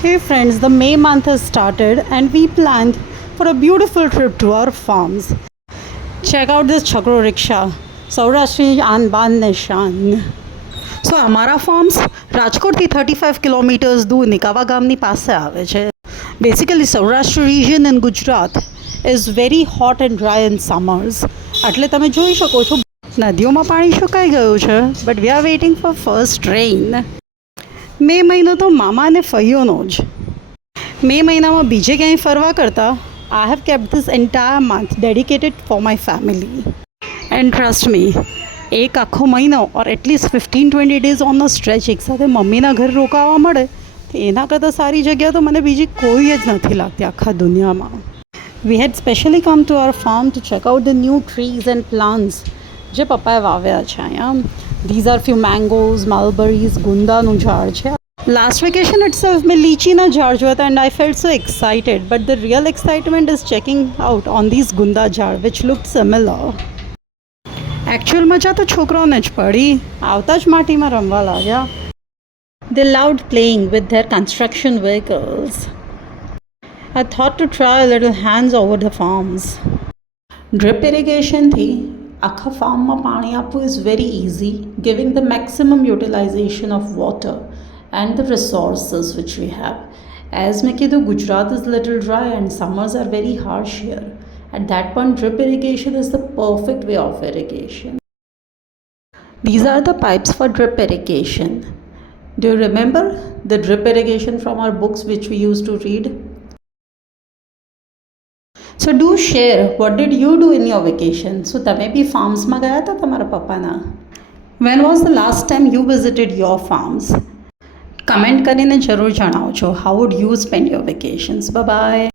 Hey friends, the May month has started and we planned for a beautiful trip to our farms. Check out this chakro rickshaw, Saurashtri's Aan Baan Nishan. સો અમારા ફાર્મ્સ રાજકોટથી 35 કિલોમીટર્સ દૂર નિકાવા ગામની પાસે આવે છે. બેસિકલી Saurashtra region in Gujarat is very hot and dry in summers. એટલે તમે જોઈ શકો છો નદીઓમાં પાણી સુકાઈ ગયું છે, but we are waiting for first rain. મે મહિનો તો મામા અને ફઈઓનો જ. મે મહિનામાં બીજે ક્યાંય ફરવા કરતાં I have kept this entire month dedicated for my family. And trust me, એક આખો મહિનો or at least 15-20 days on the stretch એકસાથે મમ્મીના ઘર રોકાવા મળે તો એના કરતાં સારી જગ્યા તો મને બીજી કોઈ જ નથી લાગતી આખા દુનિયામાં. We had specially come to our farm to check out the new trees and plants જે પપ્પાએ વાવ્યા છે અહીંયા. These are few mangoes, mulberries, ગુંદાનું ઝાડ છે. લાસ્ટ વેકેશન ઇટસેલ્ફ મેં લીચીના ઝાડ જોયા હતા and I felt so excited, but the real excitement is checking out on these ગુંદા ઝાડ વિચ લુક સિમિલર. એકચ્યુઅલ મજા તો છોકરાઓને જ પડી. આવતા જ માટીમાં રમવા લાગ્યા. They loved playing with their construction vehicles. I thought to try a little hands over the farms. Drip irrigation થી આખા ફાર્મમાં પાણી આપવું is very easy, giving the maximum utilization of water and the resources which we have. As મેં કીધું, Gujarat is little dry and summers are very harsh here. At that point, drip irrigation is the perfect way of irrigation. These are the pipes for drip irrigation. Do you remember the drip irrigation from our books which we used to read? So do share, what did you do in your vacation? So તમે બી ફાર્મ્સમાં ગયા હતા તમારા પપ્પાના? When was the last time you visited your farms? Comment કરીને જરૂર જણાવજો. How would you spend your vacations? Bye bye.